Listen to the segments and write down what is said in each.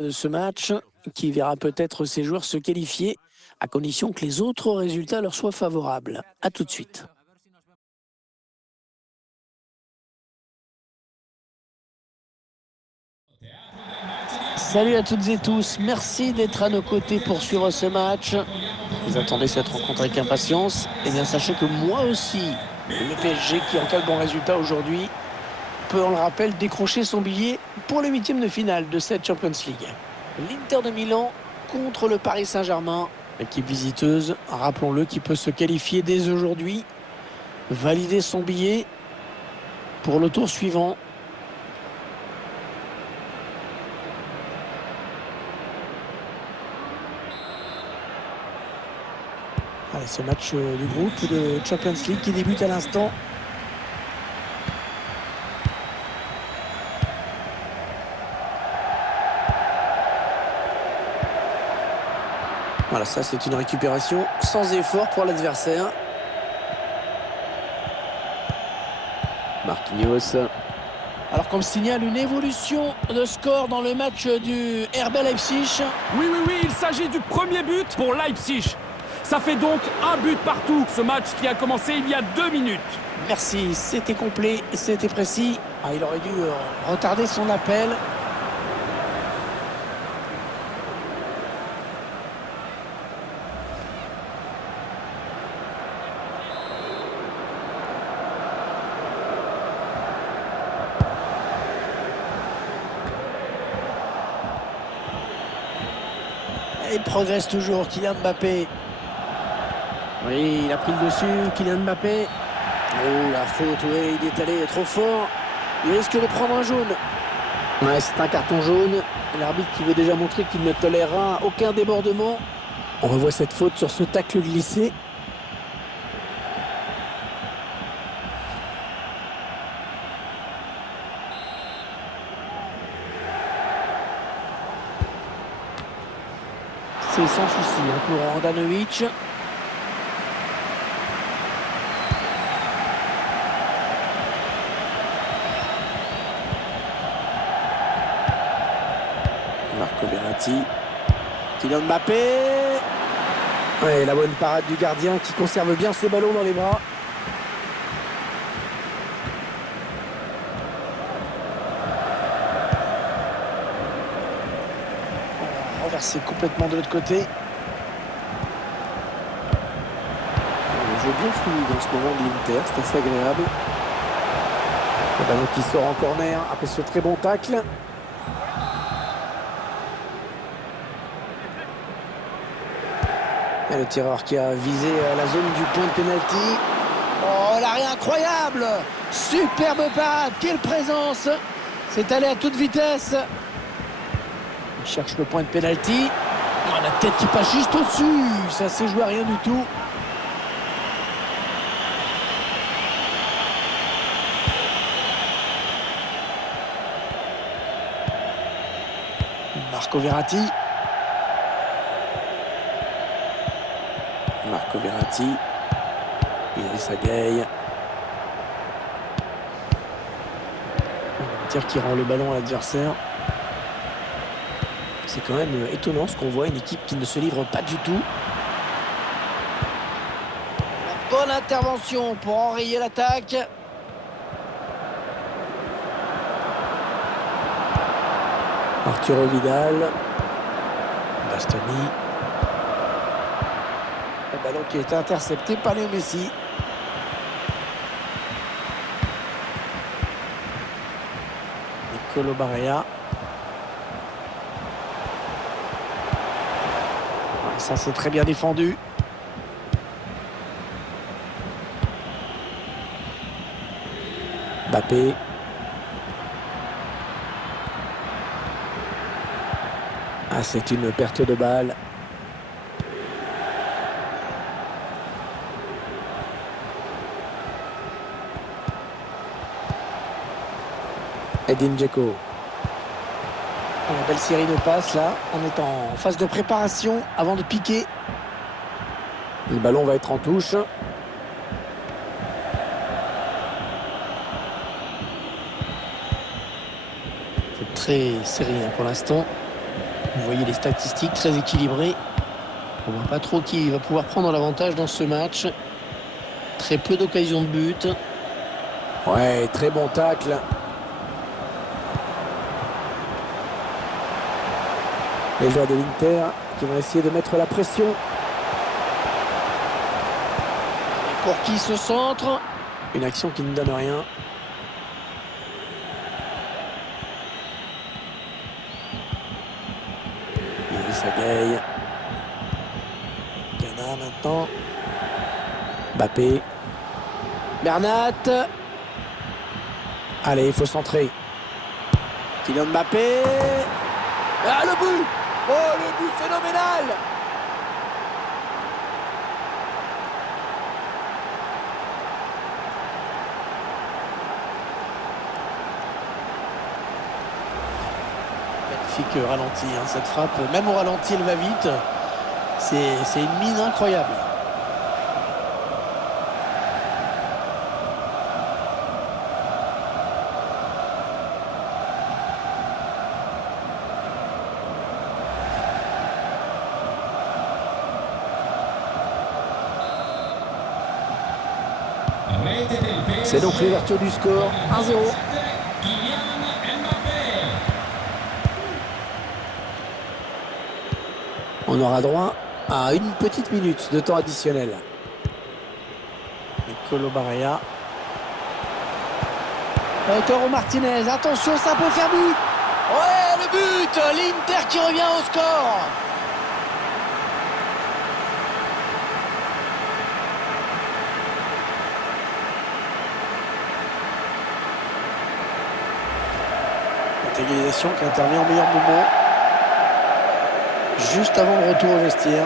de ce match qui verra peut-être ses joueurs se qualifier à condition que les autres résultats leur soient favorables. A tout de suite. Salut à toutes et tous, merci d'être à nos côtés pour suivre ce match. Vous attendez cette rencontre avec impatience. Eh bien sachez que moi aussi, le PSG qui en cas de bon résultat aujourd'hui peut, on le rappelle, décrocher son billet pour les huitièmes de finale de cette Champions League. L'Inter de Milan contre le Paris Saint-Germain. L'équipe visiteuse, rappelons-le, qui peut se qualifier dès aujourd'hui, valider son billet pour le tour suivant. Allez, ce match du groupe de Champions League qui débute à l'instant. Voilà, ça c'est une récupération sans effort pour l'adversaire. Marquinhos. Alors qu'on signale une évolution de score dans le match du RB Leipzig. Oui, il s'agit du premier but pour Leipzig. Ça fait donc un but partout, ce match qui a commencé il y a 2 minutes. Merci, c'était complet, c'était précis. Il aurait dû retarder son appel. Et il progresse toujours, Kylian Mbappé. Oui, il a pris le dessus, Kylian Mbappé. Oh, la faute, oui, il est allé trop fort. Il risque de prendre un jaune. Ouais, c'est un carton jaune. L'arbitre qui veut déjà montrer qu'il ne tolérera aucun débordement. On revoit cette faute sur ce tacle glissé. C'est sans souci pour Handanovic. Marco Verratti. Kylian Mbappé. Ouais, la bonne parade du gardien qui conserve bien ce ballon dans les bras. Renversé complètement de l'autre côté. Le jeu bien fluide en ce moment de l'Inter, c'est assez agréable. Le ballon qui sort en corner après ce très bon tacle. Et le tireur qui a visé la zone du point de pénalty. Oh, l'arrêt incroyable! Superbe parade, quelle présence! C'est allé à toute vitesse. Il cherche le point de pénalty. Oh, la tête qui passe juste au-dessus. Ça s'est joué à rien du tout. Marco Verratti. Marco Verratti. Idrissa Gueye. Un tir qui rend le ballon à l'adversaire. C'est quand même étonnant ce qu'on voit, une équipe qui ne se livre pas du tout. La bonne intervention pour enrayer l'attaque. Arturo Vidal. Bastoni. Le ballon qui a été intercepté par Léo Messi. Nicolo Barella. Ça, c'est très bien défendu. Mbappé. C'est une perte de balle. Edin Dzeko. Une belle série de passes là. On est en phase de préparation avant de piquer. Le ballon va être en touche. C'est très serré pour l'instant. Vous voyez les statistiques très équilibrées. On ne voit pas trop qui va pouvoir prendre l'avantage dans ce match. Très peu d'occasions de but. Ouais, très bon tacle. Les joueurs de l'Inter qui vont essayer de mettre la pression. Et pour qui ce centre? Une action qui ne donne rien. Iris Agaï. Ghana maintenant. Mbappé. Bernat. Allez, il faut centrer. Kylian Mbappé. Ah, le but! Oh, le but phénoménal! Magnifique ralenti, hein, cette frappe. Même au ralenti, elle va vite. C'est une mine incroyable. C'est donc l'ouverture du score, 1-0. On aura droit à une petite minute de temps additionnel. Nicolo Barella. Toro Martinez, attention, ça peut faire but. Ouais, le but, l'Inter qui revient au score. Égalisation qui intervient au meilleur moment, juste avant le retour au vestiaire.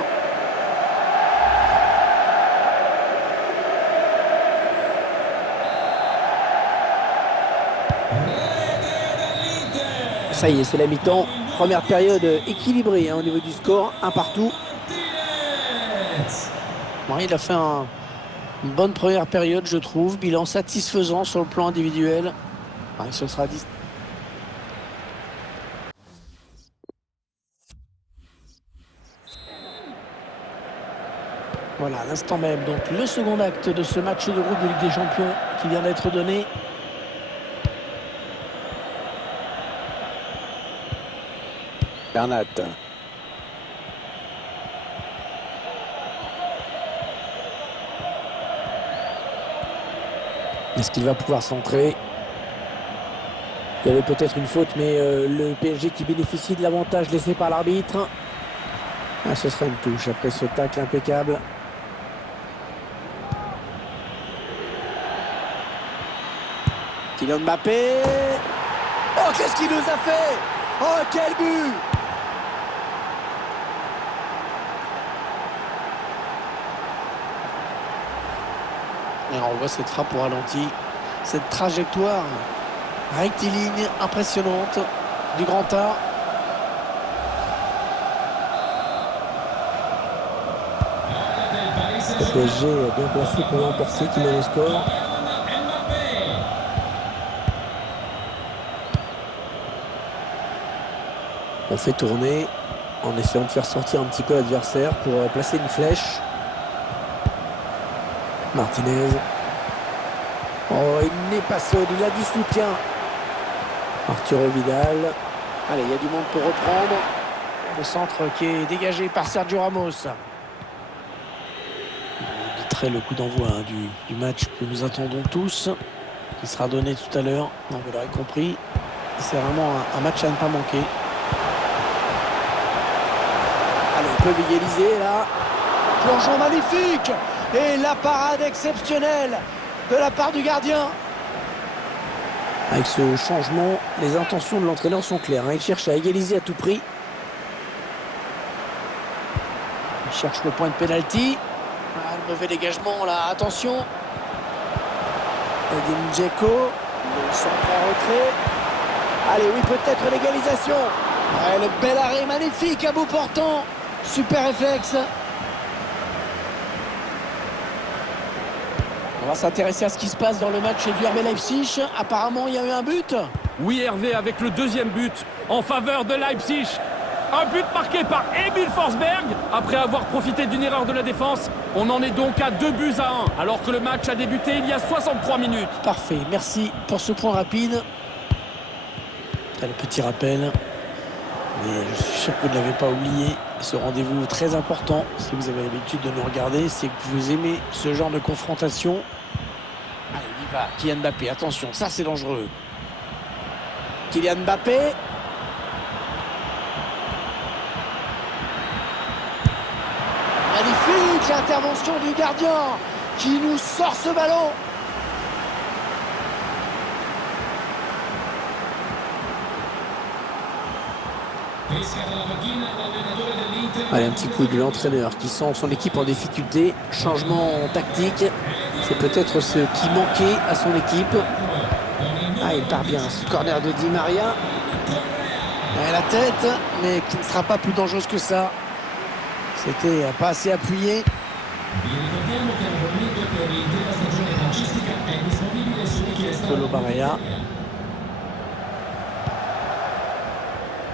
Ça y est, c'est la mi-temps. Première période équilibrée au niveau du score, un partout. Ouais, il a fait une bonne première période, je trouve. Bilan satisfaisant sur le plan individuel. Ouais, ce sera 10. Voilà, à l'instant même, donc le second acte de ce match de groupe de Ligue des Champions qui vient d'être donné. Bernat. Est-ce qu'il va pouvoir centrer? Il y avait peut-être une faute, mais le PSG qui bénéficie de l'avantage laissé par l'arbitre. Ah, ce sera une touche après ce tacle impeccable. Kylian Mbappé. Oh, qu'est-ce qu'il nous a fait? Oh, quel but! Et on voit cette frappe au ralenti, cette trajectoire rectiligne impressionnante du grand art. Le PSG est bien placé pour l'emporter, qui met le score. On fait tourner en essayant de faire sortir un petit peu l'adversaire pour placer une flèche. Martinez. Oh, il n'est pas seul, il a du soutien. Arturo Vidal. Allez, il y a du monde pour reprendre. Le centre qui est dégagé par Sergio Ramos. On éviterait le coup d'envoi du match que nous attendons tous, qui sera donné tout à l'heure. Vous l'aurez compris, c'est vraiment un match à ne pas manquer. Allez, ils peuvent égaliser là. Plongeon magnifique. Et la parade exceptionnelle de la part du gardien. Avec ce changement, les intentions de l'entraîneur sont claires. Il cherche à égaliser à tout prix. Il cherche le point de pénalty. Ah, le mauvais dégagement là, attention. Edin Dzeko, le centre en retrait. Allez, oui, peut-être l'égalisation. Ouais, le bel arrêt magnifique à bout portant. Super réflexe. On va s'intéresser à ce qui se passe dans le match du RB Leipzig. Apparemment, il y a eu un but. Oui, Hervé, avec le deuxième but en faveur de Leipzig. Un but marqué par Emil Forsberg. Après avoir profité d'une erreur de la défense, on en est donc à 2-1, alors que le match a débuté il y a 63 minutes. Parfait, merci pour ce point rapide. Le petit rappel. Mais je suis sûr que vous ne l'avez pas oublié. Ce rendez-vous très important, si vous avez l'habitude de nous regarder, c'est que vous aimez ce genre de confrontation. Allez, il y va. Kylian Mbappé, attention, ça c'est dangereux. Kylian Mbappé. Magnifique l'intervention du gardien qui nous sort ce ballon. Allez, un petit coup de l'entraîneur qui sent son équipe en difficulté. Changement tactique. C'est peut-être ce qui manquait à son équipe. Ah, il part bien. Ce corner de Di Maria. Et la tête, mais qui ne sera pas plus dangereuse que ça. C'était pas assez appuyé. Polo Barrea.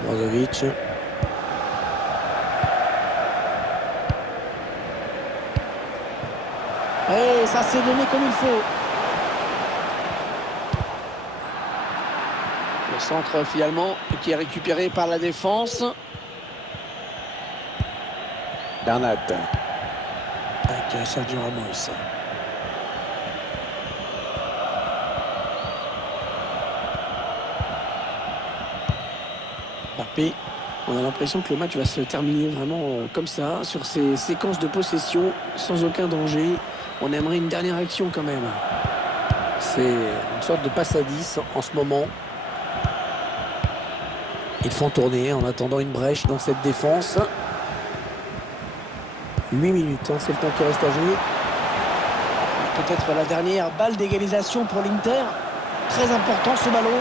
Brozovic. Et ça s'est donné comme il faut. Le centre finalement qui est récupéré par la défense. Bernat. Avec Sergio Ramos. Mbappé. On a l'impression que le match va se terminer vraiment comme ça, sur ces séquences de possession, sans aucun danger. On aimerait une dernière action quand même. C'est une sorte de passe à 10 en ce moment. Ils font tourner en attendant une brèche dans cette défense. 8 minutes, hein, c'est le temps qui reste à jouer. Peut-être la dernière balle d'égalisation pour l'Inter. Très important ce ballon.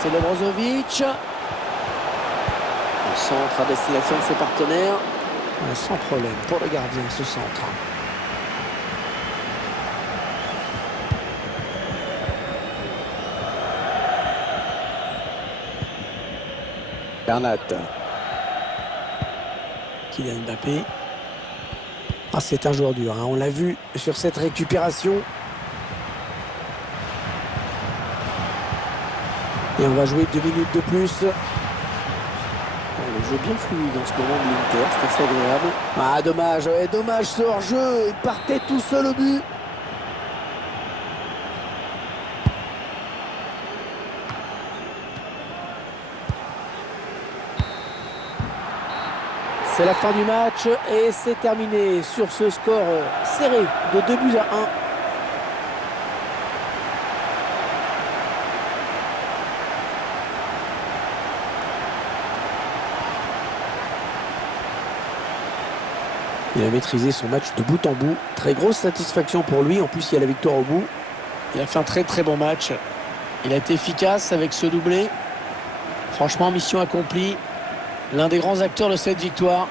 C'est le Brozovic. Le centre à destination de ses partenaires. Sans problème pour le gardien, ce centre. Bernat. Kylian Mbappé. Ah, c'est un joueur dur, hein. On l'a vu sur cette récupération. Et on va jouer 2 minutes de plus. Le jeu bien fluide en ce moment de l'Inter, c'est assez agréable. Ah, dommage, ouais, dommage ce hors-jeu. Il partait tout seul au but. C'est la fin du match et c'est terminé sur ce score serré de 2-1. Il a maîtrisé son match de bout en bout. Très grosse satisfaction pour lui. En plus, il y a la victoire au bout. Il a fait un très bon match. Il a été efficace avec ce doublé. Franchement, mission accomplie. L'un des grands acteurs de cette victoire.